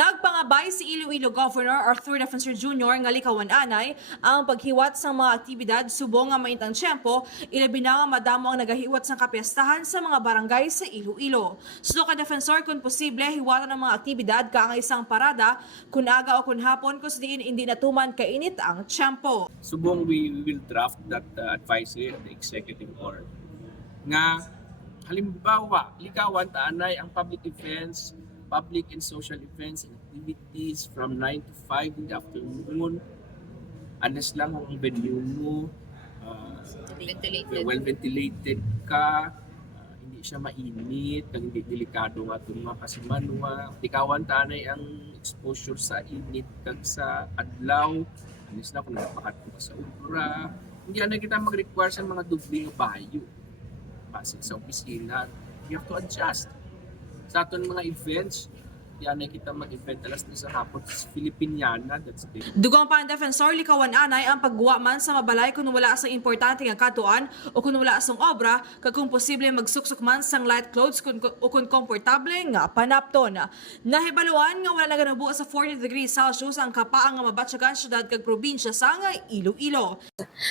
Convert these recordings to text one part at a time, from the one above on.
Nagpangabay si Iloilo Governor Arthur Defensor Jr. nga likawan anay ang paghiwat sa mga aktibidad subong nga maintang tiyempo, ilabi na nga madamo ang nagahiwat sa kapiyastahan sa mga barangay sa Iloilo. Sudo ka Defensor kung posible hiwatan ng mga aktibidad ka ang isang parada kun aga o kun hapon kung diin hindi natuman kainit ang tiyempo. Subong we will draft that advisory of the executive board nga halimbawa likawan taanay ang public events, public and social events and activities from 9 to 5 in the afternoon. Unless lang ang venue mo well ventilated ka, hindi siya mainit, kag hindi delikado nga itong mga kasimanwa. Likawan tanay ang exposure sa init kag sa adlaw. Unless lang kung napakadto ka sa ubra. Hindi na kita mag-require sa mga dubli nga bayo. Kasi sa opisina, you have to adjust. Sa aton mga events, yan na kita mag-event alas na sa hapon sa Filipiniana. That's it. Dugang pa ang Defensor likawan anay ang pagguwa man sa mabalay kung wala asang importante nga katuan o kung wala asang obra kag kung posible magsuksok man sang light clothes o kung komportable nga panapton. Nahibaluan nga wala na ganabuo sa 40 degrees Celsius ang kapaang nga mabatyagan syudad kag probinsya sa nga Iloilo.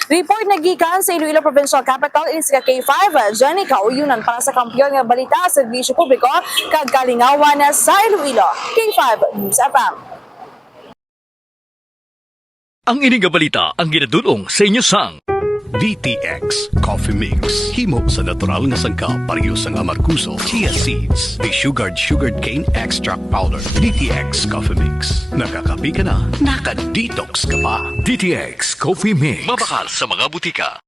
Report na gikan sa Iloilo Provincial Capital is ka K5, Jenny Kauyunan para sa kampiyon nga balita sa serbisyo publiko kag kalingawan sa Iloilo. K5 News FM. Ang ining balita ang ginadulong sa inyo sang DTX Coffee Mix. Himo sa natural nga sangka pareho sa amarkuso, chia seeds, sugared cane extract powder. DTX Coffee Mix. Nakakapi ka na, naka-detox ka pa. DTX Coffee Mix. Mabakal sa mga butika.